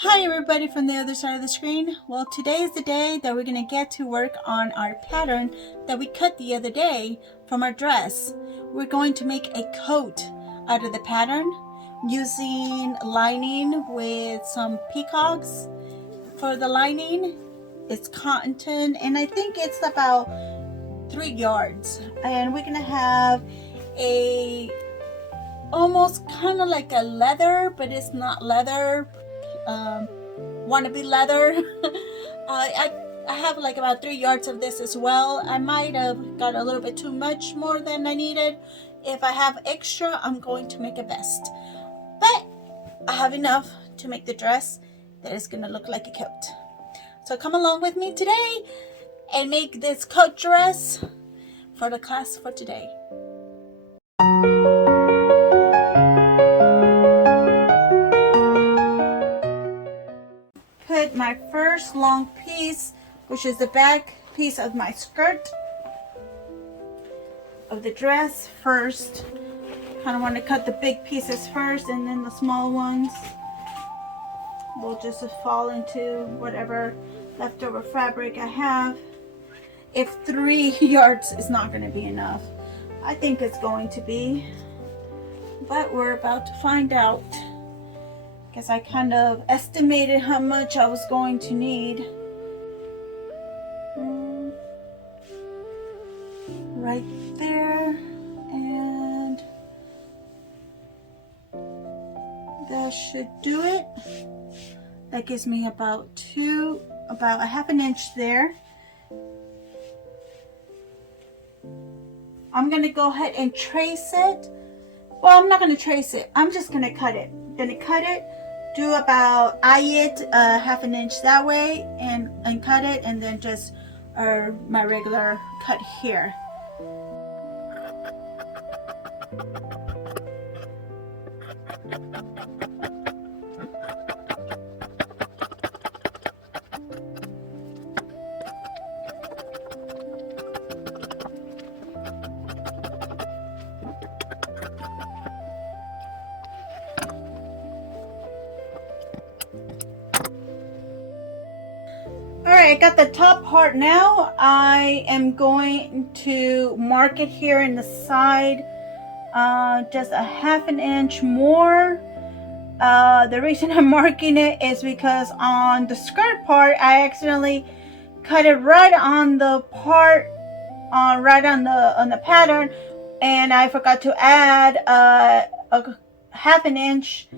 Hi everybody from the other side of the screen. Well, today is the day that we're going to get to work on our pattern that we cut the other day from our dress. We're going to make a coat out of the pattern using lining with some peacocks. For the lining, it's cotton and I think it's about 3 yards. And we're going to have a almost kind of like a leather, but it's not leather. Wannabe leather. I have like about 3 yards of this as well. I might have got a little bit too much more than I needed. If I have extra, I'm going to make a vest. But I have enough to make the dress that is going to look like a coat. So come along with me today and make this coat dress for the class for today. Put my first long piece, which is the back piece of my skirt of the dress first. Kind of want to cut the big pieces first, and then the small ones will just fall into whatever leftover fabric I have. If 3 yards is not going to be enough, I think it's going to be, but we're about to find out. Guess I kind of estimated how much I was going to need. Right there, and that should do it. That gives me about a half an inch there. I'm gonna go ahead and trace it. Well, I'm not gonna trace it. I'm just gonna cut it. Do about eye it half an inch that way, and cut it, and then just my regular cut here. Alright, I got the top part now. I am going to mark it here in the side, just a half an inch more. The reason I'm marking it is because on the skirt part, I accidentally cut it right on the part, right on the pattern, and I forgot to add a half an inch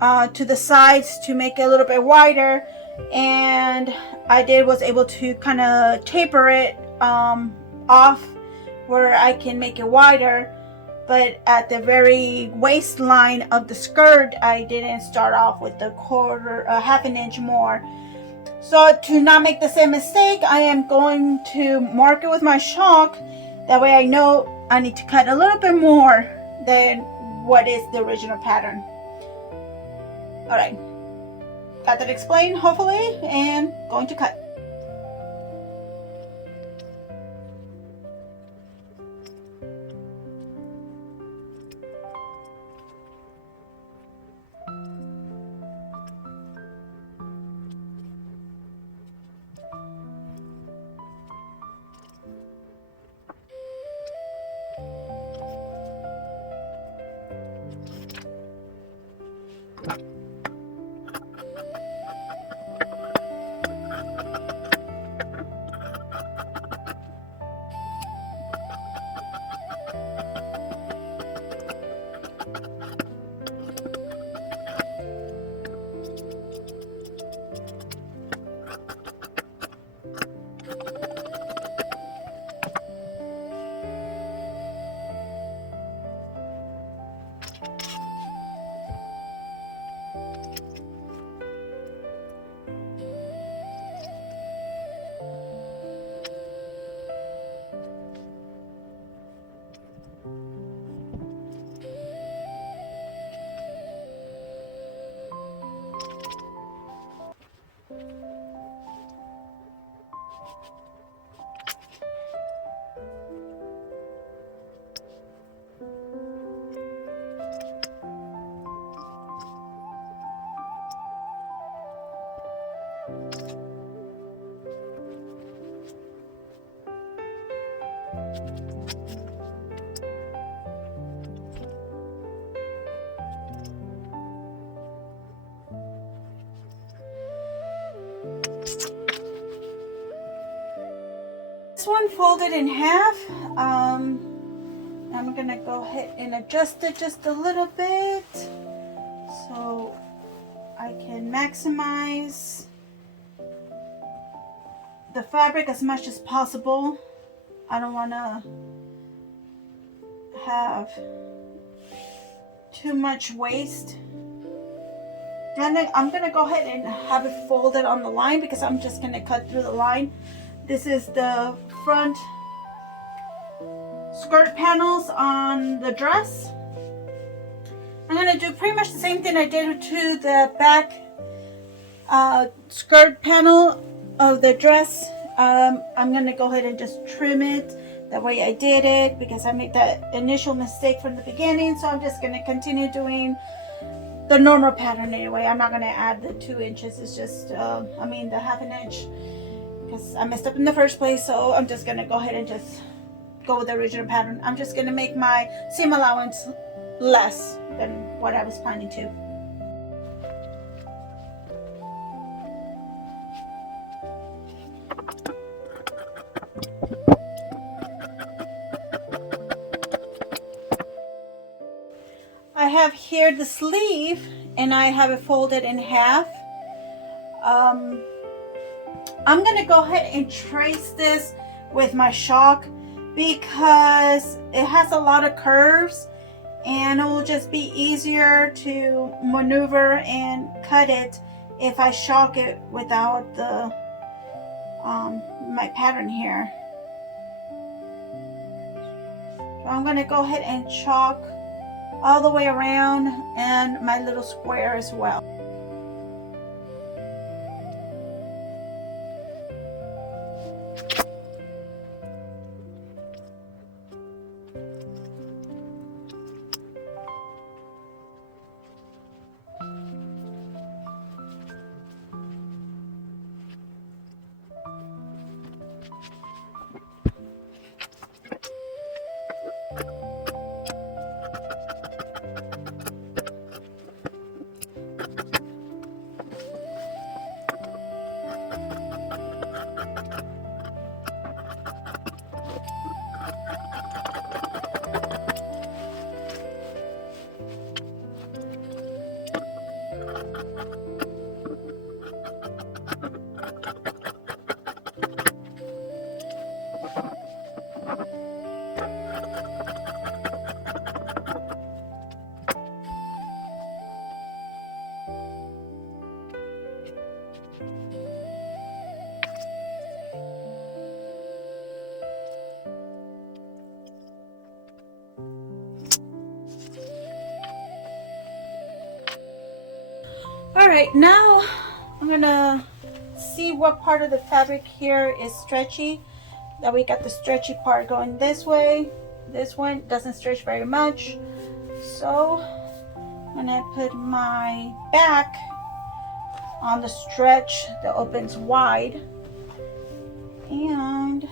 to the sides to make it a little bit wider, and was able to kind of taper it off where I can make it wider. But at the very waistline of the skirt, I didn't start off with the half an inch more. So to not make the same mistake, I am going to mark it with my chalk. That way I know I need to cut a little bit more than what is the original pattern. Alright, got that explained hopefully, and going to cut. This one folded in half. I'm gonna go ahead and adjust it just a little bit so I can maximize the fabric as much as possible. I don't want to have too much waste. And then I'm gonna go ahead and have it folded on the line because I'm just gonna cut through the line. This is the front skirt panels on the dress. I'm gonna do pretty much the same thing I did to the back skirt panel of the dress. I'm gonna go ahead and just trim it the way I did it because I made that initial mistake from the beginning. So I'm just gonna continue doing the normal pattern anyway. I'm not gonna add the 2 inches. It's just, the 1/2 inch because I messed up in the first place. So I'm just gonna go ahead and just go with the original pattern. I'm just gonna make my seam allowance less than what I was planning to. I have here the sleeve and I have it folded in half. I'm gonna go ahead and trace this with my chalk because it has a lot of curves and it will just be easier to maneuver and cut it if I chalk it without the my pattern here. So I'm gonna go ahead and chalk all the way around and my little square as well. Alright, now I'm gonna see what part of the fabric here is stretchy. That we got the stretchy part going this way. This one doesn't stretch very much. So I'm gonna put my back on the stretch that opens wide. And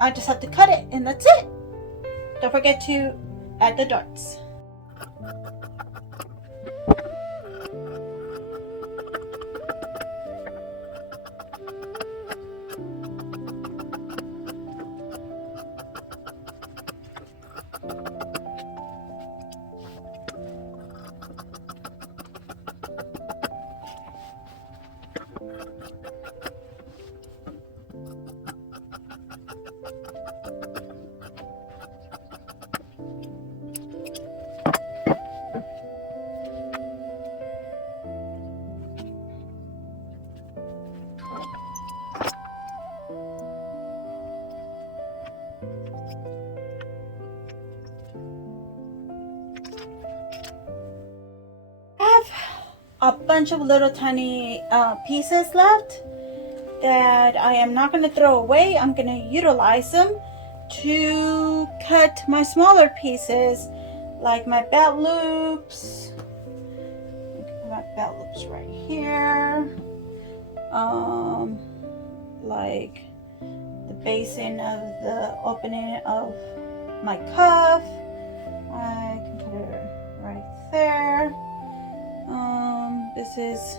I just have to cut it and that's it. Don't forget to add the darts. A bunch of little tiny pieces left that I am not going to throw away. I'm going to utilize them to cut my smaller pieces like my belt loops. my belt loops right here. Like the basin of the opening of my cuff. I can put it right there. This is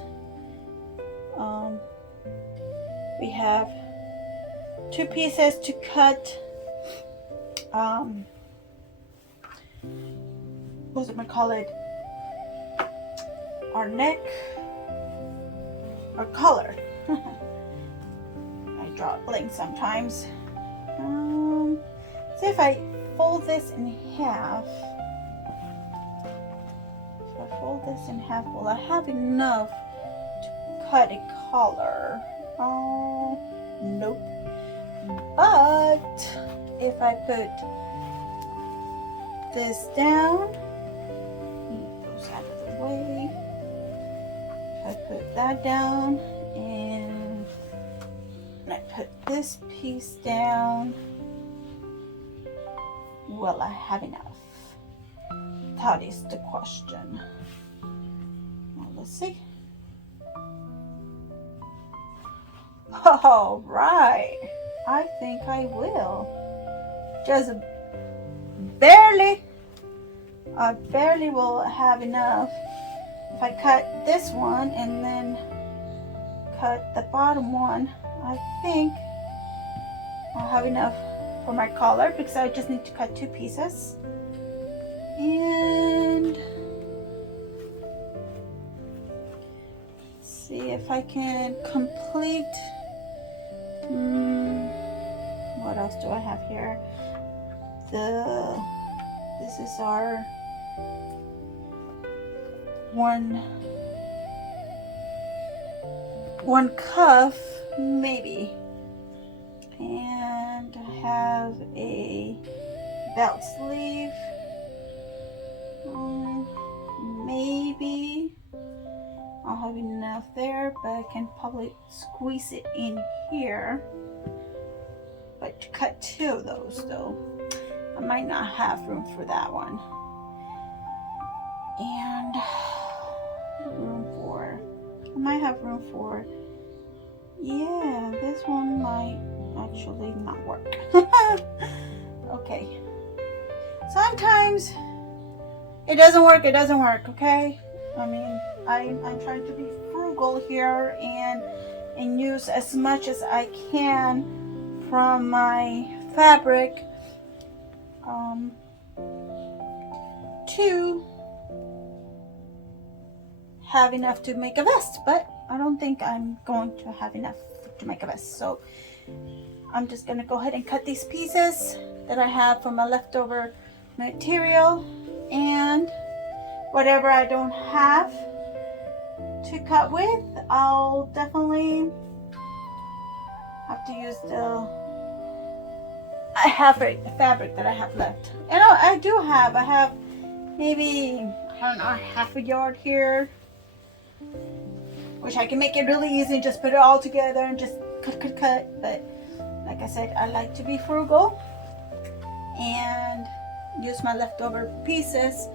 we have 2 pieces to cut. What am I call it? Our neck, our collar. I draw it blank sometimes. See if I fold this in half. If I fold this in half, will I have enough to cut a collar? Nope. But if I put this down, move those out of the way. I put that down and I put this piece down. Will I have enough? That is the question. Well, let's see. All right, I think I will. Just barely. I barely will have enough. If I cut this one and then cut the bottom one, I think I'll have enough for my collar because I just need to cut 2 pieces. And see if I can complete. What else do I have here? This is our one cuff, maybe, and I have a belt sleeve. Maybe I'll have enough there, but I can probably squeeze it in here. But to cut 2 of those though, I might not have room for that one. And I might have room for, yeah, this one might actually not work. Okay. Sometimes it doesn't work, okay? I mean, I'm trying to be frugal here and use as much as I can from my fabric to have enough to make a vest, but I don't think I'm going to have enough to make a vest. So I'm just gonna go ahead and cut these pieces that I have from my leftover material, and whatever I don't have to cut with, I'll definitely have to use the fabric that I have left. And I have maybe, I don't know, half a yard here, which I can make it really easy and just put it all together and just cut. But like I said, I like to be frugal and use my leftover pieces.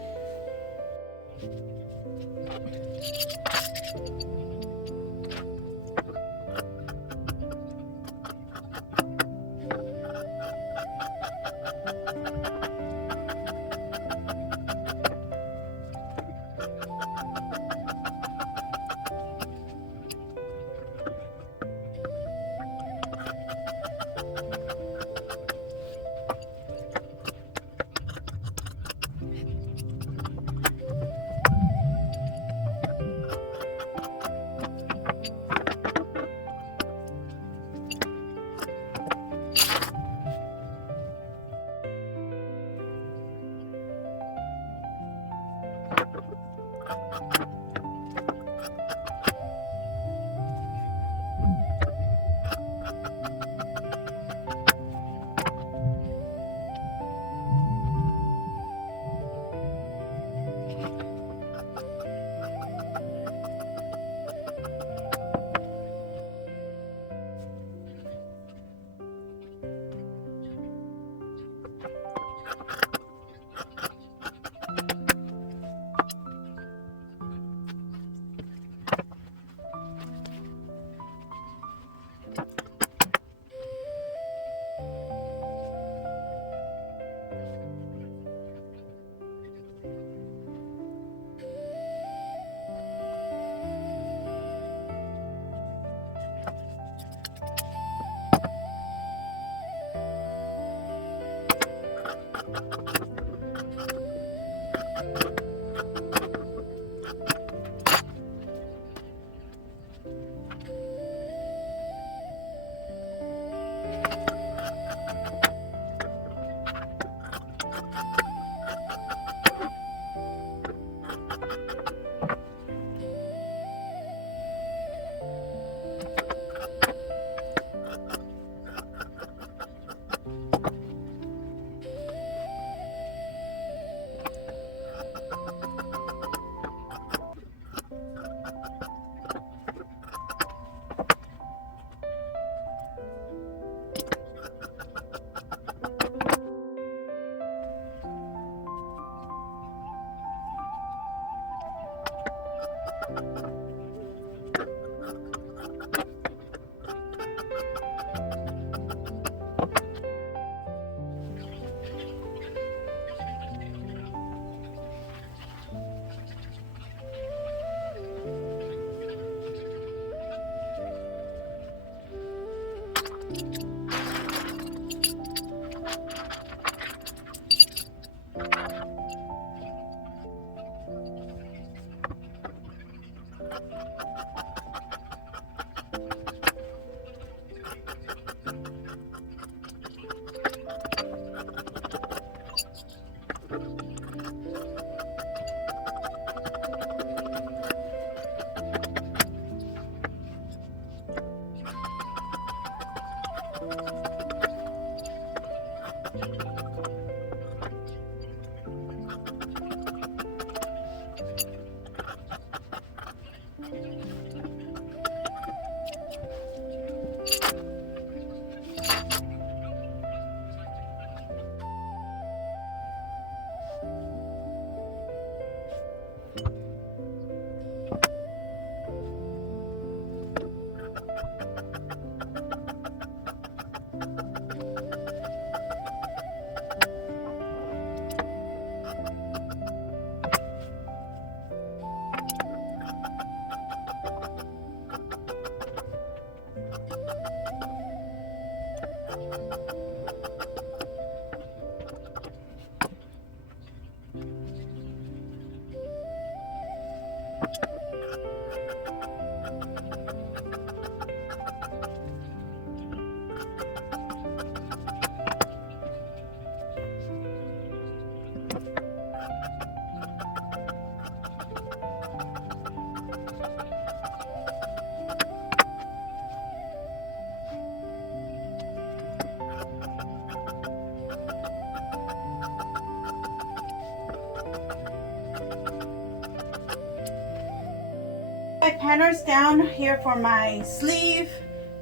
My patterns down here for my sleeve,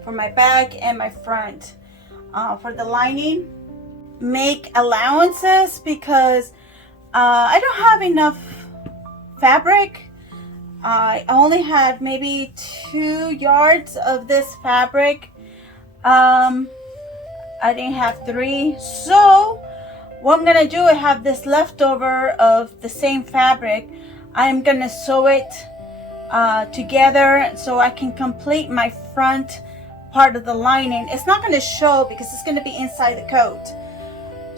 for my back, and my front. For the lining, make allowances because I don't have enough fabric. I only had maybe 2 yards of this fabric. I didn't have 3. So what I'm gonna do, I have this leftover of the same fabric. I'm gonna sew it together so I can complete my front part of the lining. It's not going to show because it's going to be inside the coat.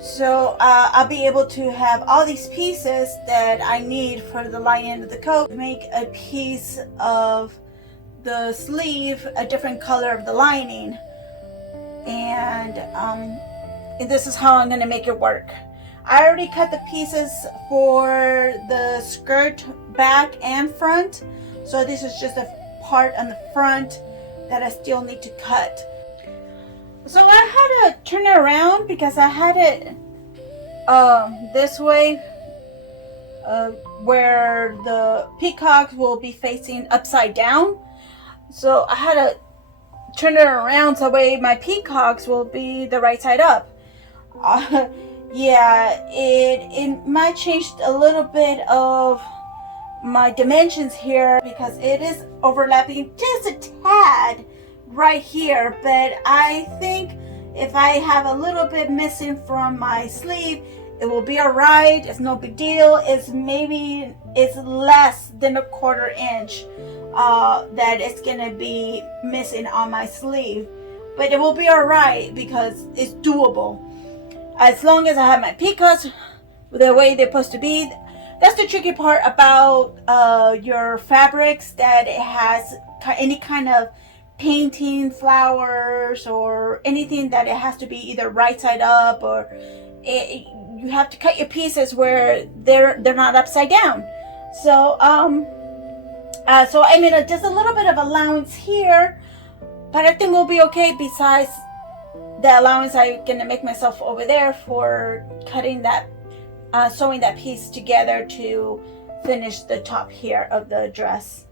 So I'll be able to have all these pieces that I need for the lining of the coat. Make a piece of the sleeve a different color of the lining. And this is how I'm going to make it work. I already cut the pieces for the skirt back and front. So this is just a part on the front that I still need to cut. So I had to turn it around because I had it this way where the peacocks will be facing upside down. So I had to turn it around so that way my peacocks will be the right side up. Yeah, it might change a little bit of my dimensions here because it is overlapping just a tad right here, but I think if I have a little bit missing from my sleeve, it will be alright. It's no big deal. It's less than a 1/4 inch that it's gonna be missing on my sleeve, but it will be alright because it's doable as long as I have my peacocks the way they're supposed to be. That's the tricky part about your fabrics, that it has any kind of painting, flowers, or anything that it has to be either right side up, or you have to cut your pieces where they're not upside down. So so I mean, just a little bit of allowance here, but I think we'll be okay. Besides the allowance I'm gonna make myself over there for cutting that, sewing that piece together to finish the top here of the dress.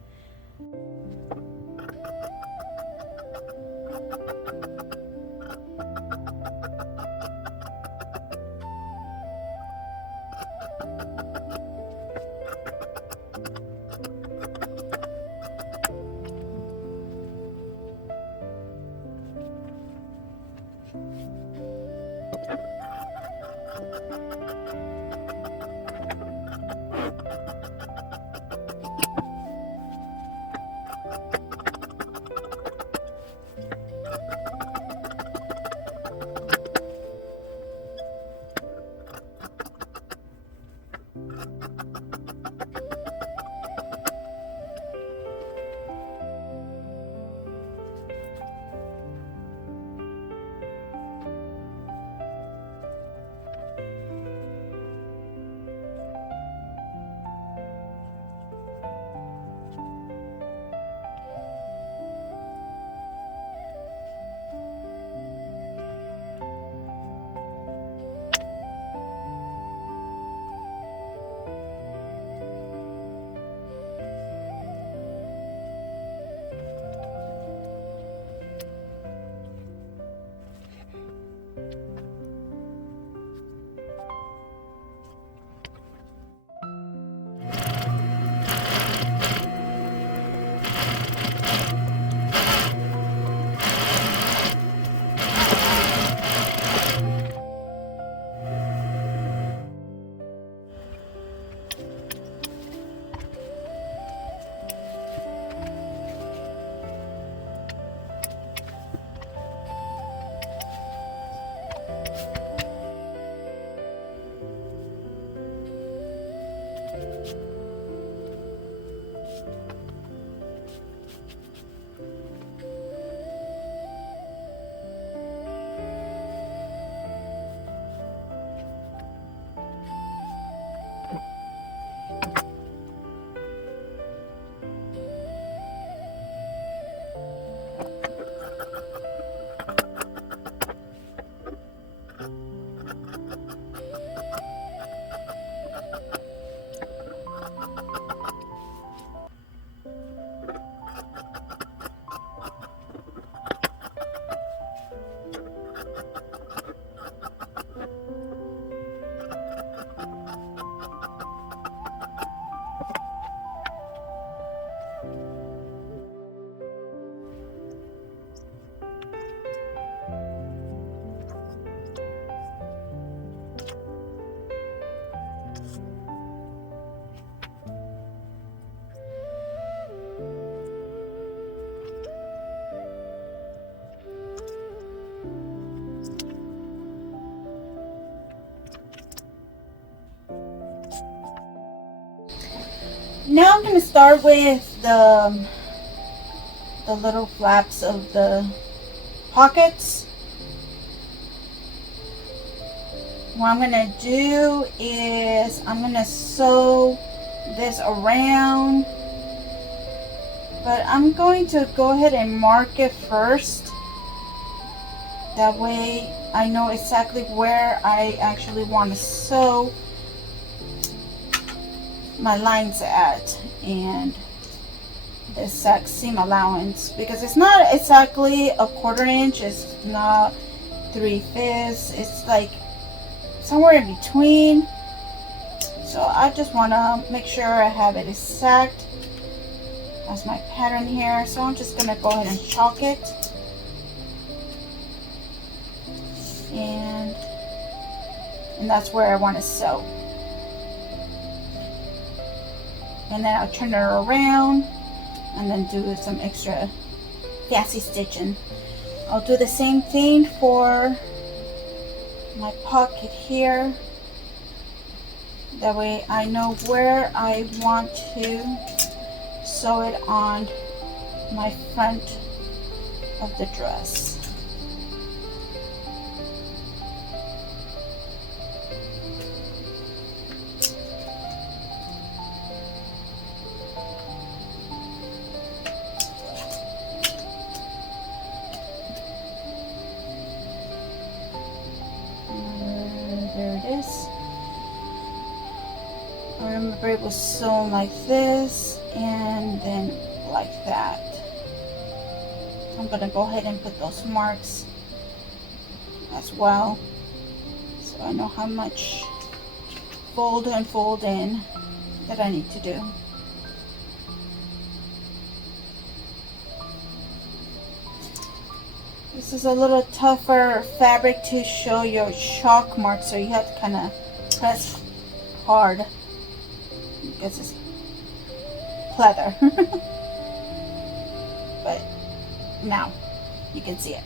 Now I'm going to start with the little flaps of the pockets. What I'm going to do is I'm going to sew this around, but I'm going to go ahead and mark it first. That way I know exactly where I actually want to sew my lines at, and the exact seam allowance, because it's not exactly a 1/4 inch, it's not 3/5, it's like somewhere in between. So I just want to make sure I have it exact as my pattern here. So I'm just gonna go ahead and chalk it, and that's where I want to sew. And then I'll turn it around and then do some extra fancy stitching. I'll do the same thing for my pocket here. That way I know where I want to sew it on my front of the dress. it was sewn like this and then like that. I'm gonna go ahead and put those marks as well, so I know how much fold and fold in that I need to do. This is a little tougher fabric to show your chalk marks, so you have to kind of press hard because it's pleather. But now you can see it.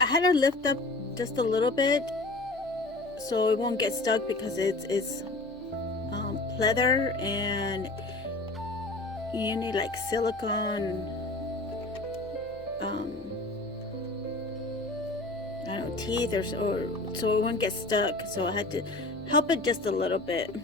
I had to lift up just a little bit so it won't get stuck because it's pleather, and you need like silicone I don't know, teeth or so it won't get stuck, so I had to help it just a little bit.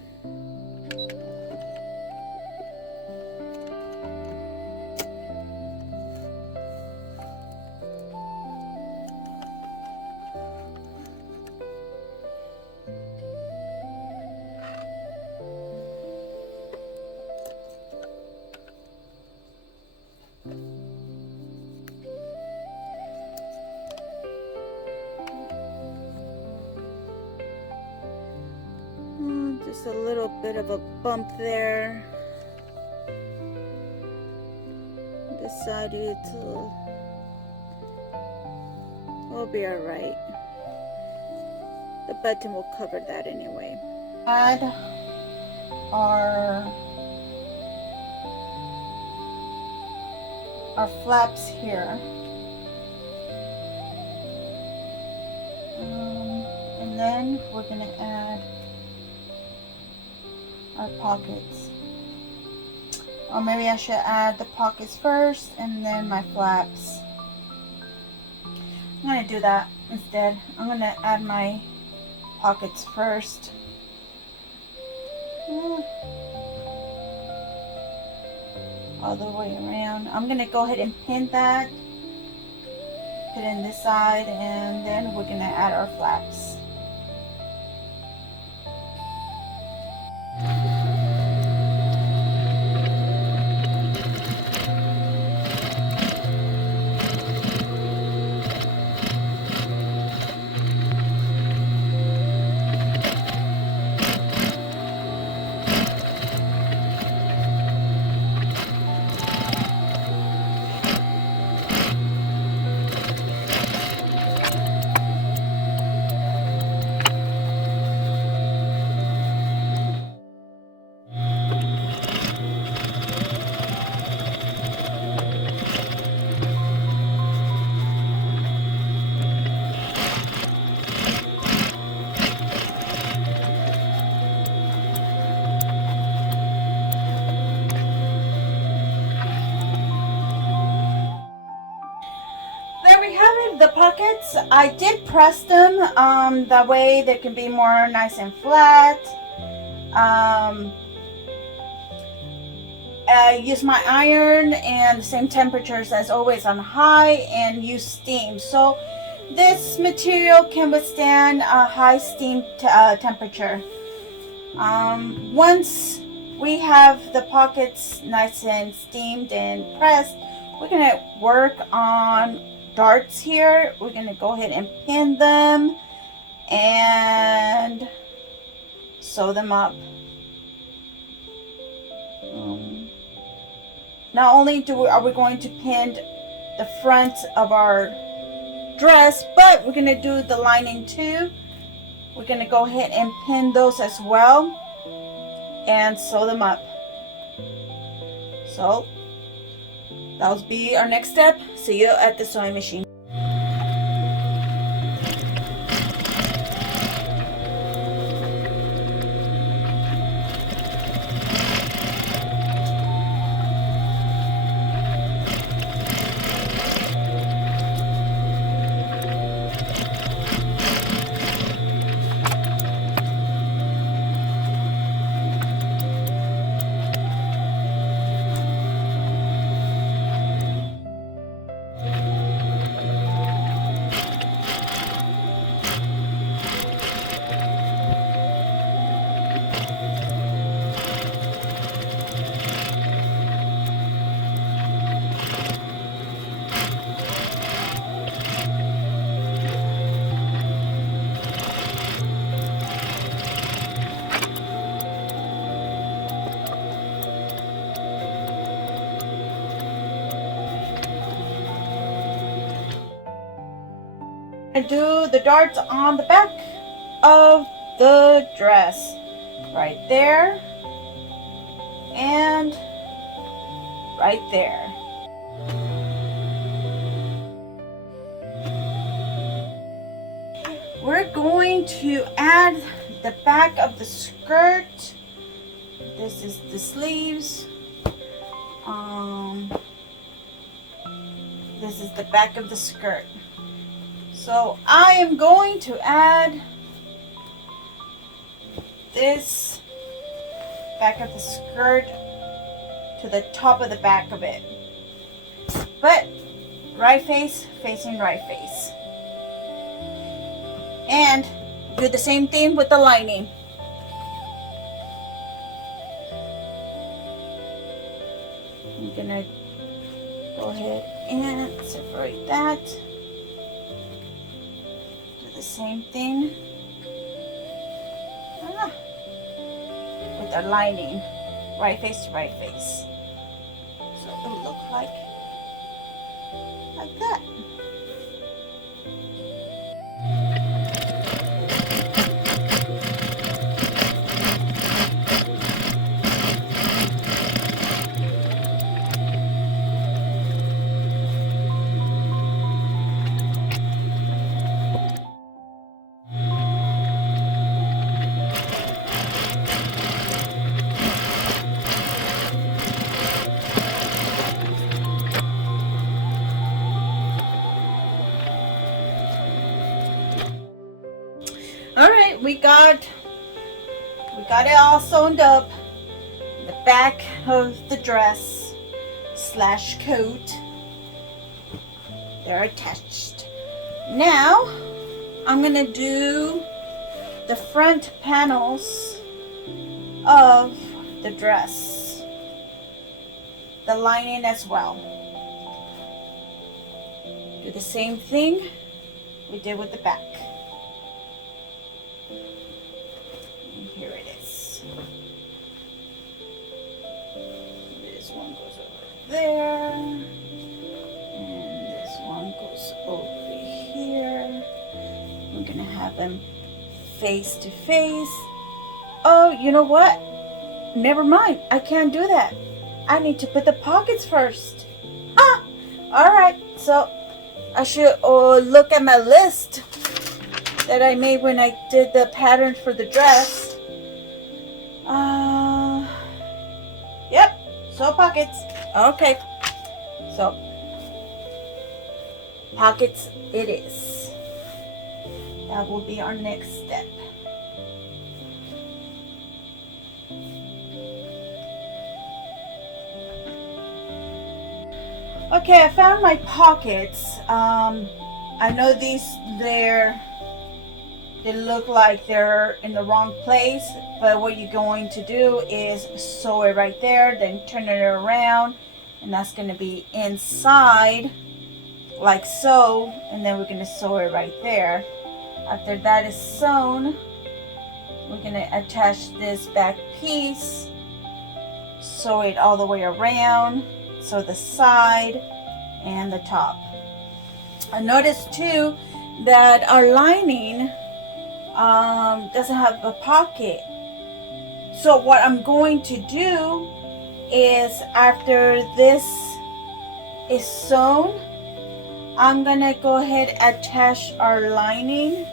Just a little bit of a bump there. This side will be alright. The button will cover that anyway. Add our flaps here. And then we're going to add our pockets. Or maybe I should add the pockets first and then my flaps. I'm going to do that instead. I'm going to add my pockets first. All the way around. I'm going to go ahead and pin that. Put it in this side, and then we're going to add our flaps. there we have it, the pockets. I did press them, that way they can be more nice and flat. I use my iron and the same temperatures as always on high, and use steam. So this material can withstand a high steam temperature. Once we have the pockets nice and steamed and pressed, we're gonna work on darts here. We're gonna go ahead and pin them and sew them up. Not only are we going to pin the front of our dress, but we're gonna do the lining too. We're gonna go ahead and pin those as well and sew them up. So that'll be our next step. See you at the sewing machine. And do the darts on the back of the dress, right there and right there. We're going to add the back of the skirt. This is the sleeves. This is the back of the skirt. So I am going to add this back of the skirt to the top of the back of it. But right face facing right face. And do the same thing with the lining. I'm gonna go ahead and separate that. The same thing with the lining, right face to right face. So it will look like that. Alright, we got it all sewn up. The back of the dress / coat. They're attached. Now I'm gonna do the front panels of the dress, the lining as well. Do the same thing we did with the back. And here it is. This one goes over there, and this one goes over here. We're gonna have them face to face. Oh, you know what? Never mind. I can't do that. I need to put the pockets first. Ah! Alright, so I should look at my list that I made when I did the pattern for the dress. Yep, sew pockets. Okay, so pockets it is. That will be our next step. Okay, I found my pockets. I know they look like they're in the wrong place, but what you're going to do is sew it right there, then turn it around, and that's going to be inside like so, and then we're going to sew it right there. After that is sewn, we're going to attach this back piece, sew it all the way around, sew the side and the top. I noticed too that our lining doesn't have a pocket. So what I'm going to do is, after this is sewn, I'm gonna go ahead and attach our lining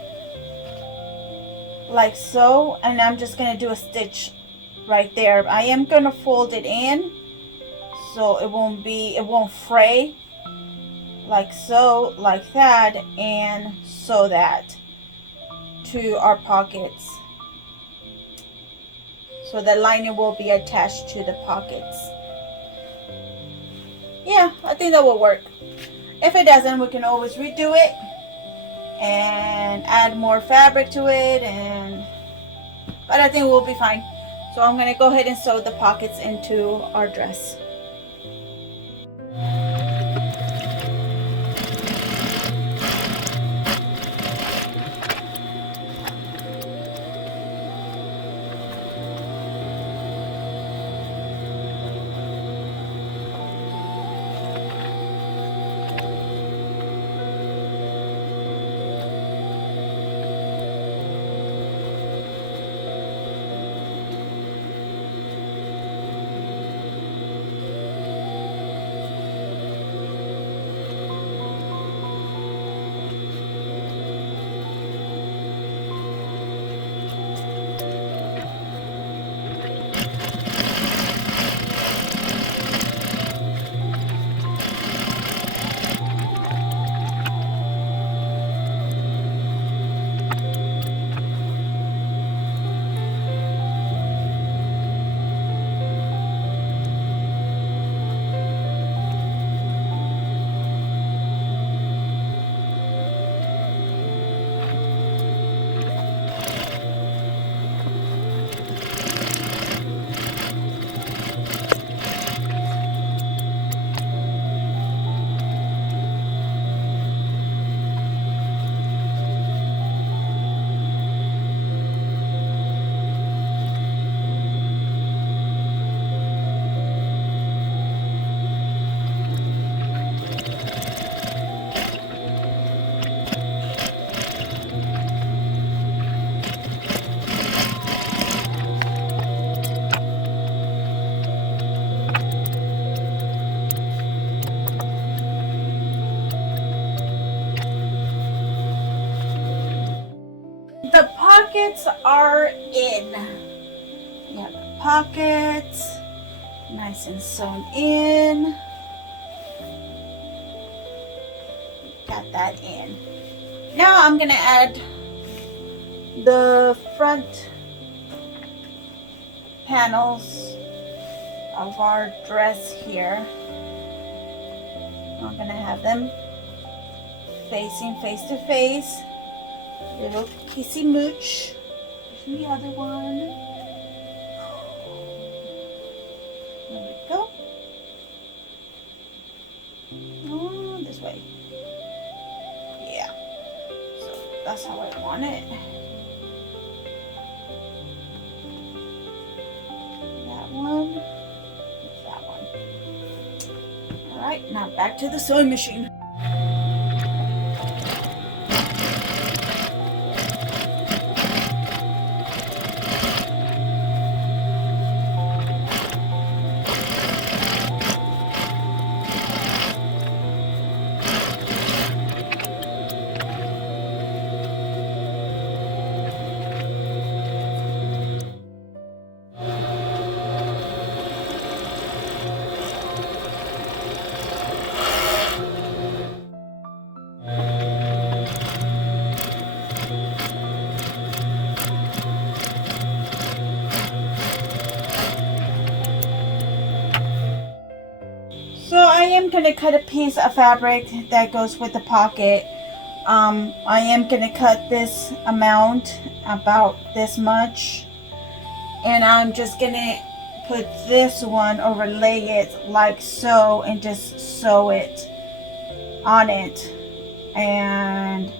like so, and I'm just gonna do a stitch right there. I am gonna fold it in so it won't fray, like so, like that, and sew that to our pockets, so the lining will be attached to the pockets. Yeah, I think that will work. If it doesn't, we can always redo it and add more fabric to it, but I think we'll be fine. So I'm going to go ahead and sew the pockets into our dress. The pockets are in. We have the pockets nice and sewn in. Got that in. Now I'm gonna add the front panels of our dress here. I'm gonna have them facing face to face. Little kissy mooch. There's the other one. There we go. Oh, this way. Yeah. So that's how I want it. That one. That one. Alright, now back to the sewing machine. to cut a piece of fabric that goes with the pocket. I am going to cut this amount, about this much, and I'm just going to put this one, overlay it like so, and just sew it on it, and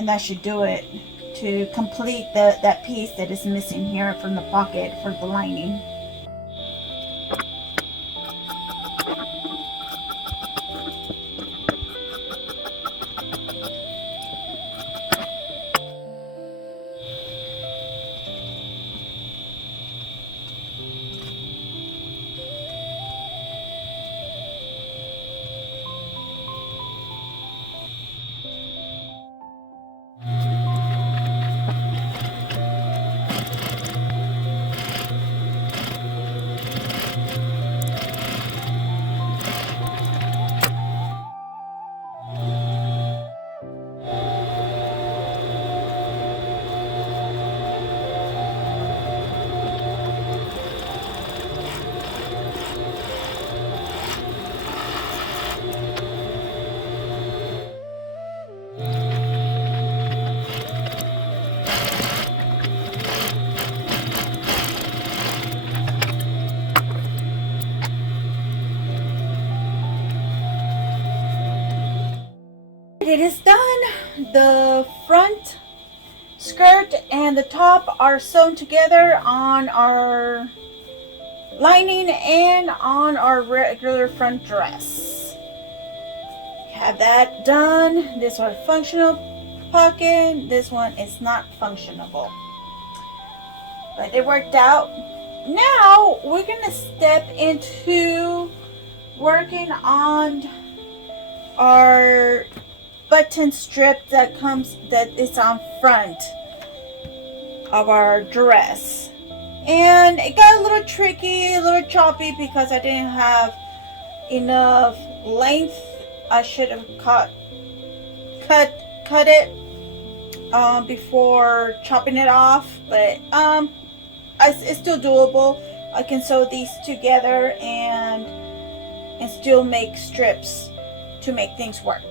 that should do it to complete that piece that is missing here from the pocket for the lining. It is done. The front skirt and the top are sewn together on our lining and on our regular front dress. Have that done. This one functional pocket. This one is not functionable, but it worked out. Now we're gonna step into working on our button strip that is on front of our dress, and it got a little tricky, a little choppy because I didn't have enough length. I should have cut it before chopping it off, but it's still doable. I can sew these together and still make strips to make things work.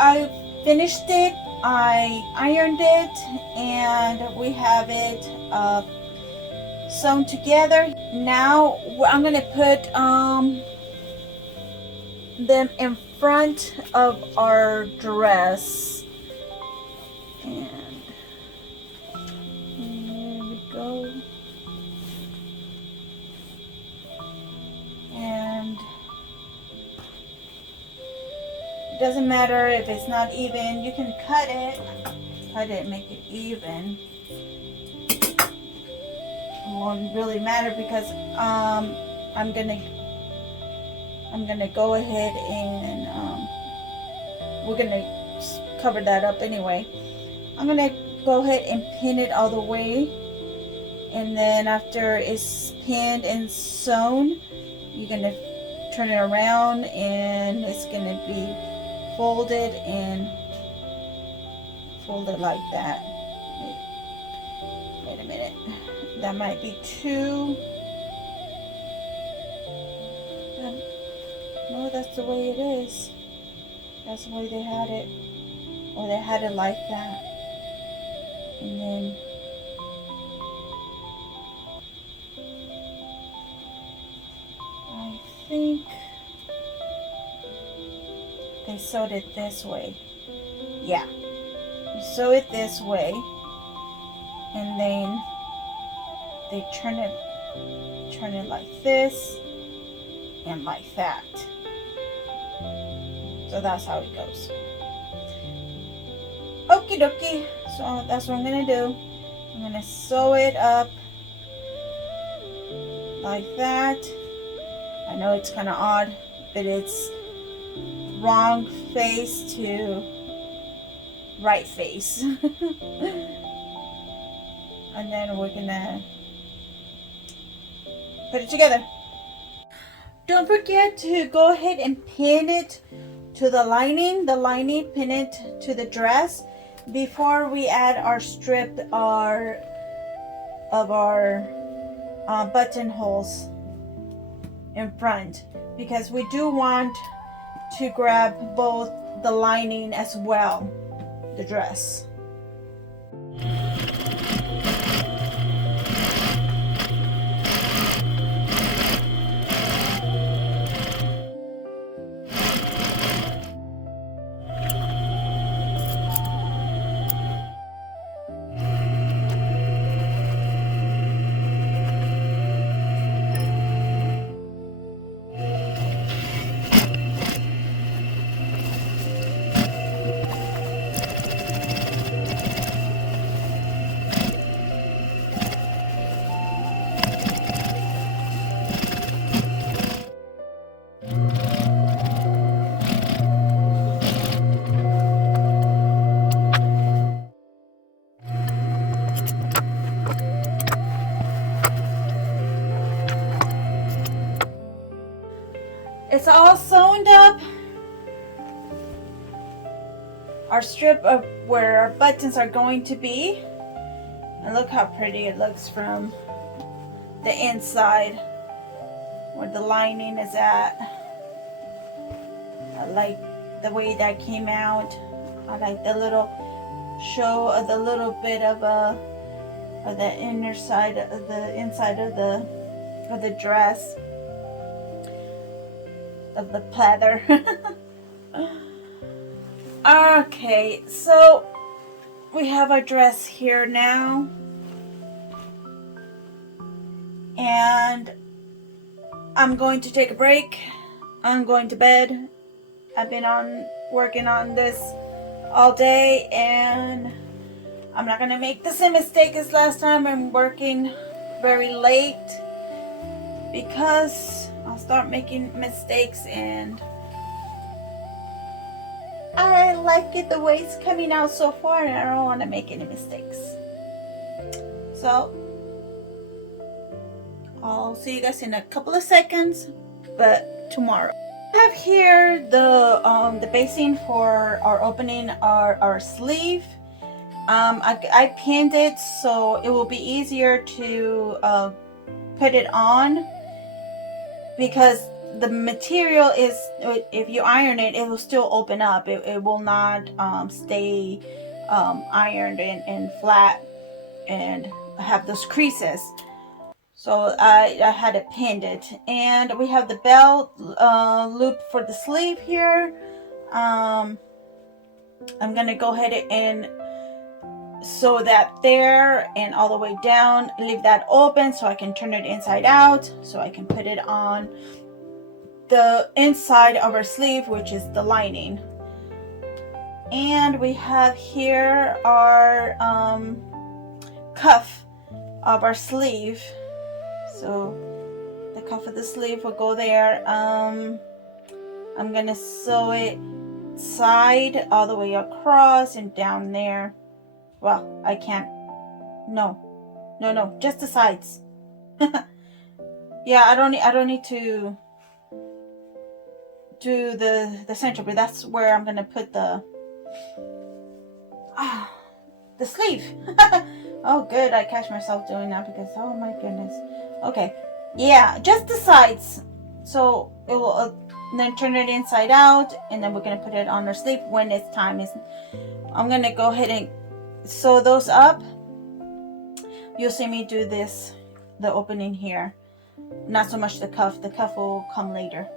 I finished it, I ironed it, and we have it sewn together. Now I'm gonna put them in front of our dress, and there we go. And it doesn't matter if it's not even, you can cut it, make it even. It won't really matter because I'm gonna go ahead and we're gonna cover that up anyway. I'm gonna go ahead and pin it all the way, and then after it's pinned and sewn, you're gonna turn it around and it's gonna be folded and folded like that. Wait a minute, that might be too. No, that's the way it is. That's the way they had it, or they had it like that. And then I think they sewed it this way. Yeah, you sew it this way, and then they turn it like this and like that. So that's how it goes. Okie dokie. So that's what I'm gonna do. I'm gonna sew it up like that. I know it's kind of odd, but it's wrong face to right face. And then we're gonna put it together. Don't forget to go ahead and pin it to the lining, pin it to the dress before we add our strip of our buttonholes in front, because we do want to grab both the lining as well, the dress. It's all sewn up. Our strip of where our buttons are going to be. And look how pretty it looks from the inside where the lining is at. I like the way that came out. I like the little show of the little bit of the inner side of the inside of the dress, of the pleather. Okay, so we have our dress here now, and I'm going to take a break. I'm going to bed. I've been working on this all day, and I'm not gonna make the same mistake as last time. I'm working very late because I'll start making mistakes, and I like it the way it's coming out so far, and I don't want to make any mistakes. So I'll see you guys in a couple of seconds, but tomorrow. I have here the basing for our opening our sleeve. I pinned it so it will be easier to put it on, because the material is, if you iron it, it will still open up. It will not stay ironed and flat and have those creases. So I had it pinned it. And we have the belt loop for the sleeve here. I'm gonna go ahead and sew that there and all the way down, leave that open so I can turn it inside out, so I can put it on the inside of our sleeve, which is the lining. And we have here our cuff of our sleeve. So the cuff of the sleeve will go there. I'm gonna sew it side all the way across and down there. Well, I can't. No, just the sides. Yeah, I don't need to do the center, but that's where I'm gonna put the sleeve. Oh, good. I catch myself doing that because, oh my goodness. Okay, yeah, just the sides. So it will then turn it inside out, and then we're gonna put it on our sleeve when it's time. I'm gonna go ahead and sew those up. You'll see me do this, the opening here, not so much the cuff. The cuff will come later.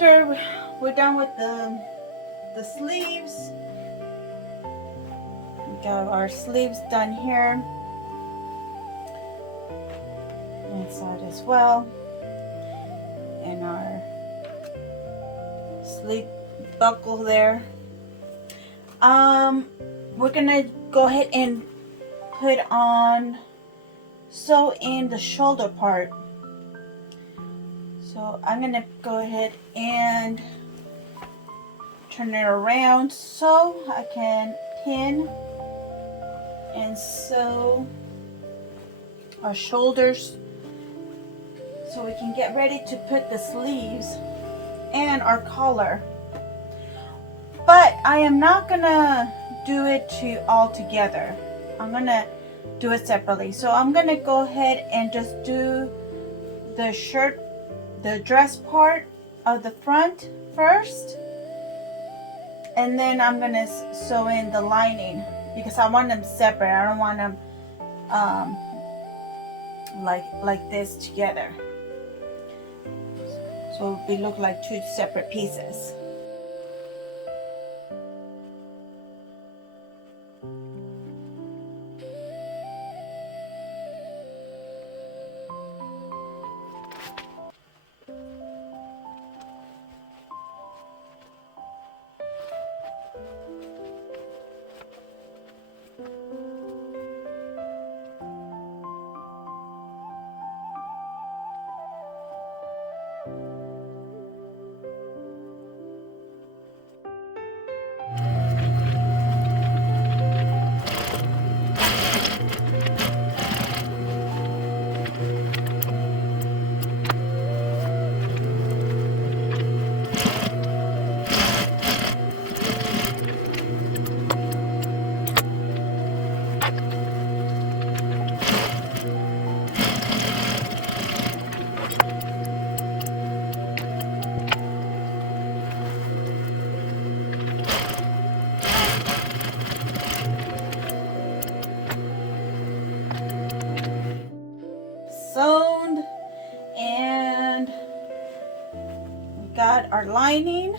after we're done with the sleeves, we got our sleeves done here, inside as well, and our sleeve buckle there. We're gonna go ahead and sew in the shoulder part. So I'm gonna go ahead and turn it around so I can pin and sew our shoulders so we can get ready to put the sleeves and our collar. But I am not gonna do it all together. I'm gonna do it separately. So I'm gonna go ahead and just do the shirt, the dress part of the front first, and then I'm gonna sew in the lining because I want them separate. I don't want them like this together, so they look like two separate pieces. Sewn, and we got our lining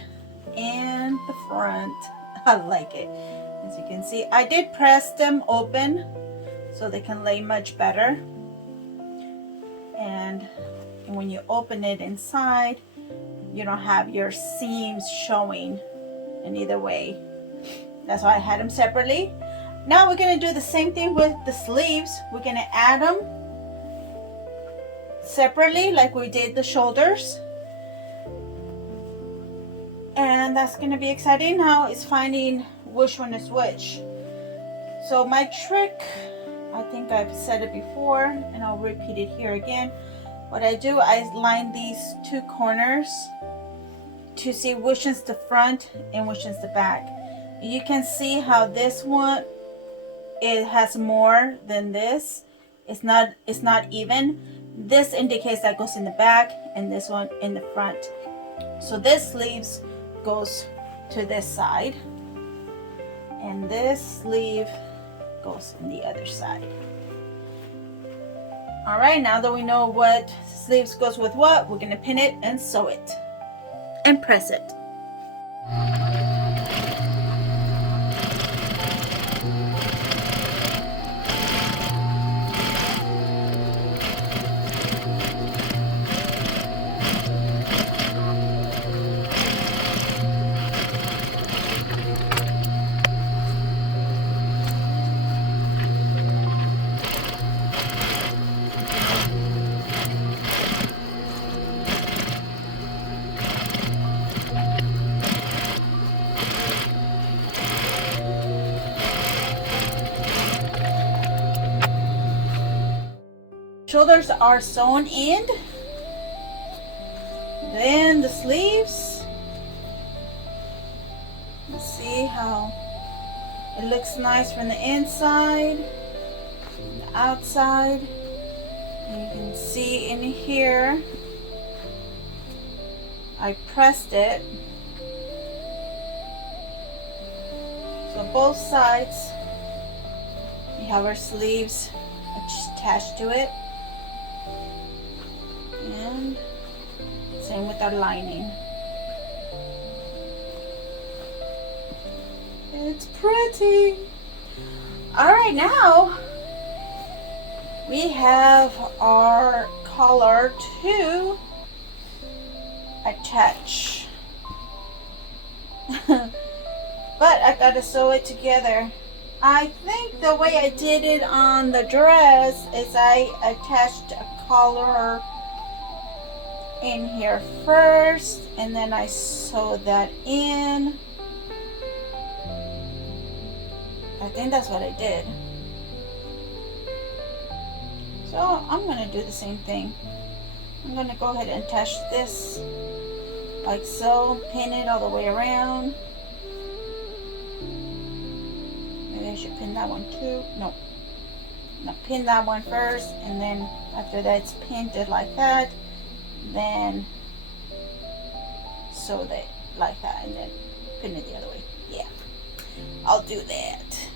and the front. I like it. As you can see, I did press them open so they can lay much better. And when you open it inside, you don't have your seams showing in either way. That's why I had them separately. Now we're gonna do the same thing with the sleeves. We're gonna add them separately like we did the shoulders, and that's going to be exciting. Now is finding which one is which. So my trick, I think I've said it before and I'll repeat it here again. What I do, I line these two corners to see which is the front and which is the back. You can see how this one, it has more than this. It's not even. This indicates that goes in the back and this one in the front. So this sleeves goes to this side and this sleeve goes on the other side. All right, now that we know what sleeves goes with what, we're gonna pin it and sew it and press it. Shoulders are sewn in. Then the sleeves. Let's see how it looks nice from the inside, the outside. And you can see in here, I pressed it. So both sides, we have our sleeves attached to it. And same with our lining. It's pretty. All right, now we have our collar to attach. But I gotta sew it together. I think the way I did it on the dress is I attached a collar in here first and then I sewed that in. I think that's what I did. So I'm gonna do the same thing. I'm gonna go ahead and attach this like so, pin it all the way around. Maybe I should pin that one too. No, pin that one first, and then after that it's pinned it like that, then sew that like that, and then pin it the other way. Yeah, I'll do that.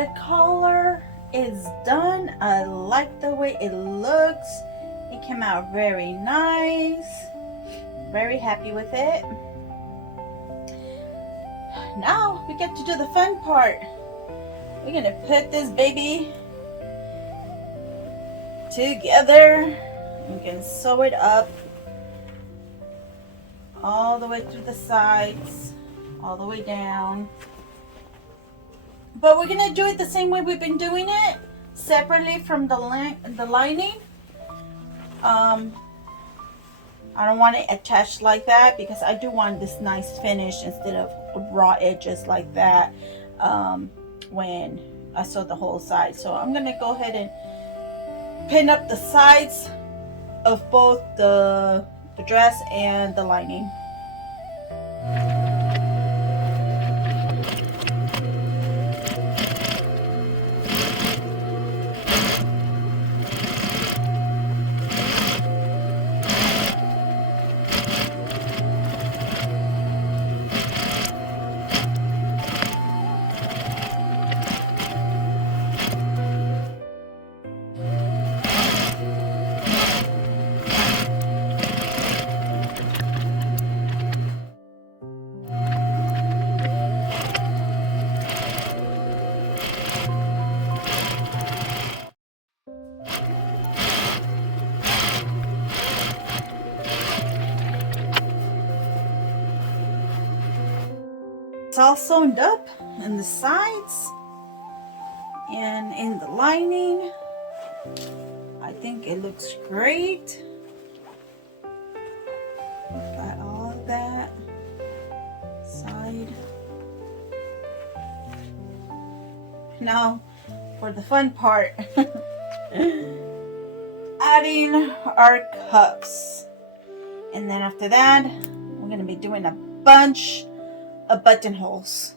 the color is done. I like the way it looks. It came out very nice. Very happy with it. Now we get to do the fun part. We're gonna put this baby together. We can sew it up all the way through the sides, all the way down. But we're gonna do it the same way we've been doing it, separately from the lining. I don't want it attached like that because I do want this nice finish instead of raw edges like that when I sew the whole side. So I'm gonna go ahead and pin up the sides of both the dress and the lining. It's all sewn up in the sides and in the lining. I think it looks great. Got all of that side. Now for the fun part. Adding our cuffs. And then after that, we're going to be doing a bunch of buttonholes.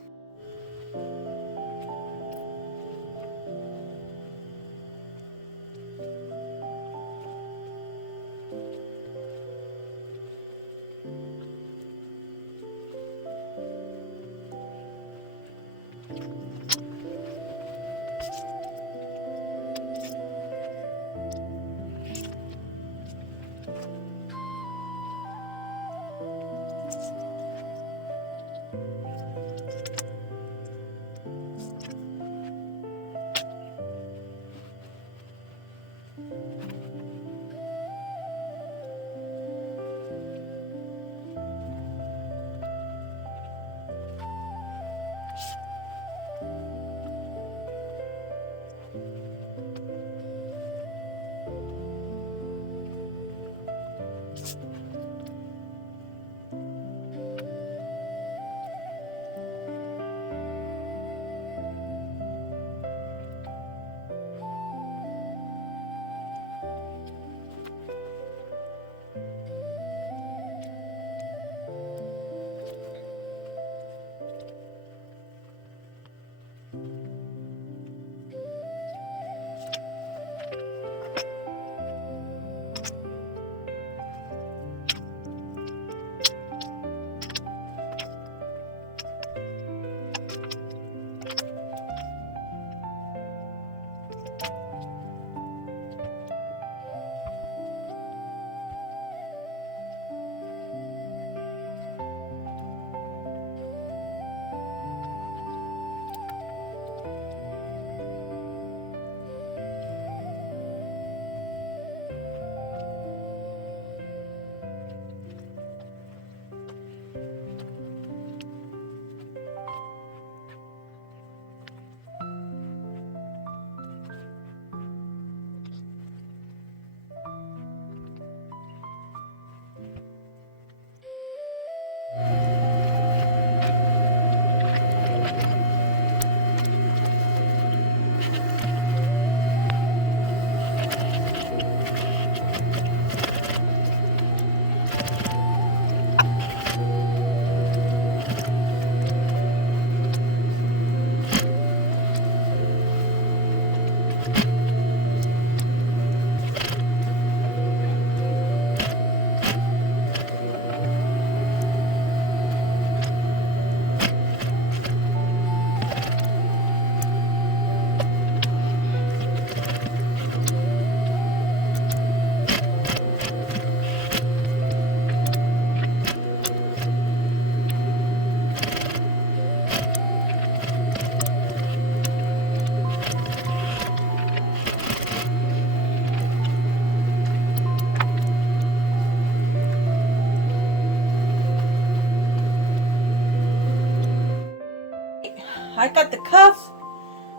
I got the cuff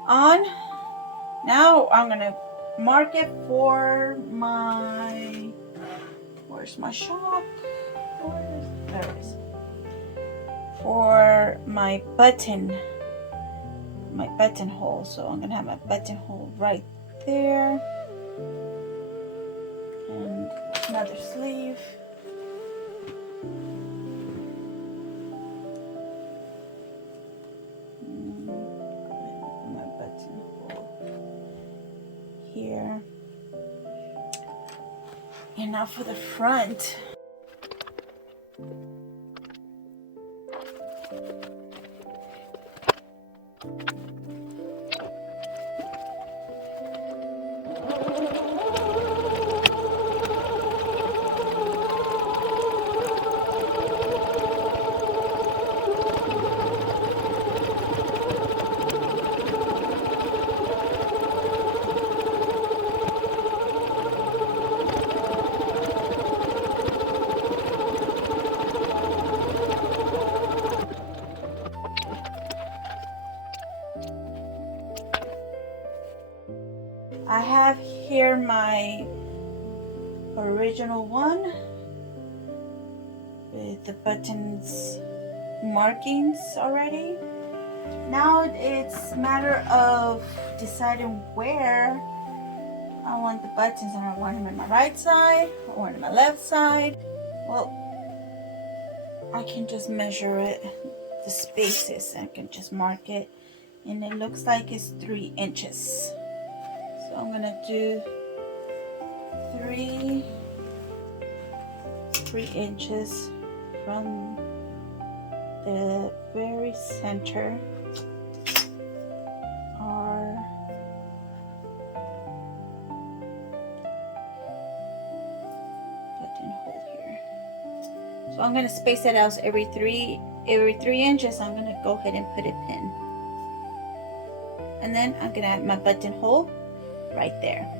on. Now I'm gonna mark it for my, where's my shock? There it is. For my buttonhole. So I'm gonna have my buttonhole right there. And another sleeve. My buttonhole here. And now for the front. I have here my original one with the buttons markings already. Now it's a matter of deciding where I want the buttons, and I want them on my right side or on my left side. Well, I can just measure it, the spaces, I can just mark it, and it looks like it's 3 inches. So I'm gonna do 3 inches from the very center or buttonhole here. So I'm gonna space it out every 3 inches. I'm gonna go ahead and put a pin, and then I'm gonna have my buttonhole right there.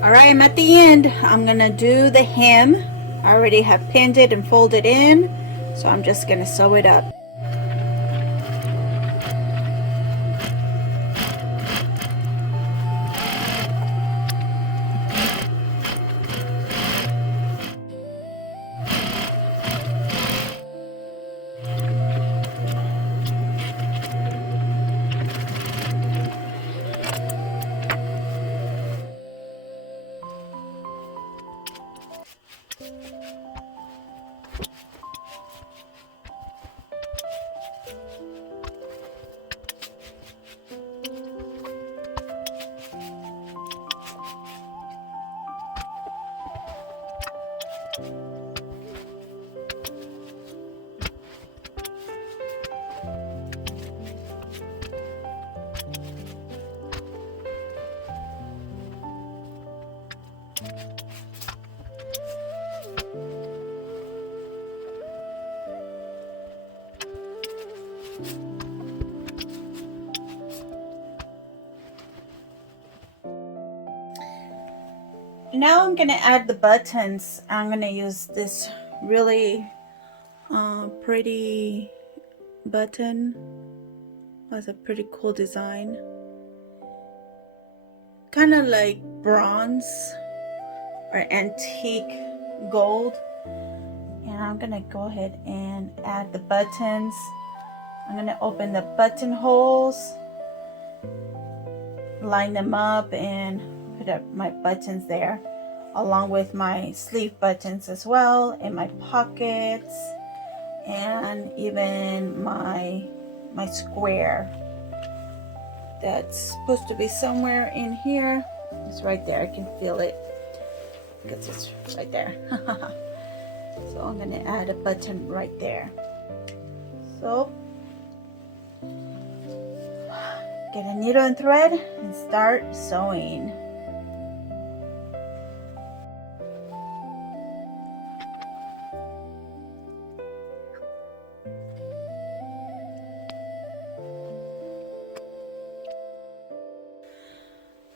Alright, I'm at the end. I'm gonna do the hem. I already have pinned it and folded in, so I'm just gonna sew it up. Now I'm gonna add the buttons. I'm gonna use this really pretty button. That's a pretty cool design, kind of like bronze or antique gold. And I'm gonna go ahead and add the buttons. I'm gonna open the buttonholes, line them up, and put up my buttons there, along with my sleeve buttons as well, and my pockets, and even my square that's supposed to be somewhere in here. It's right there. I can feel it because it's right there. So I'm gonna add a button right there. So get a needle and thread and start sewing.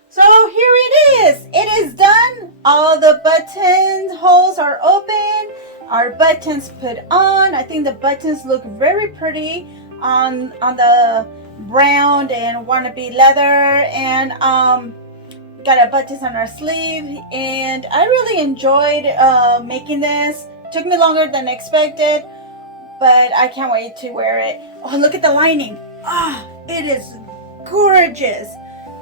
So here it is. It is done. All the button holes are open. Our buttons put on. I think the buttons look very pretty on the brown and wannabe leather, and got our buttons on our sleeve. And I really enjoyed making this. Took me longer than expected, but I can't wait to wear it. Oh, look at the lining. Ah, it is gorgeous.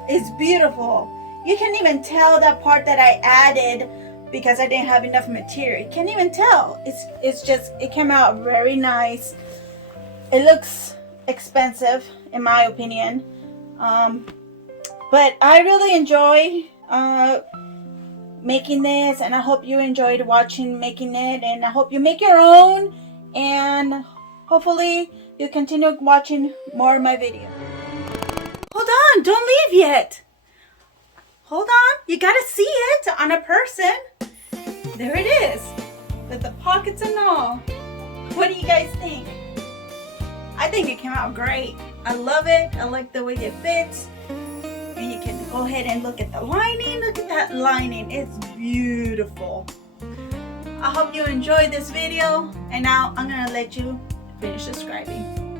It's beautiful. You can even tell that part that I added because I didn't have enough material. You can't even tell. It's just, it came out very nice. It looks expensive in my opinion, but I really enjoy making this, and I hope you enjoyed watching making it, and I hope you make your own, and hopefully you continue watching more of my videos. Hold on, don't leave yet. Hold on, you gotta see it on a person. There it is, with the pockets and all. What do you guys think? I think it came out great. I love it. I like the way it fits. And you can go ahead and look at the lining. Look at that lining. It's beautiful. I hope you enjoyed this video. And now I'm gonna let you finish subscribing.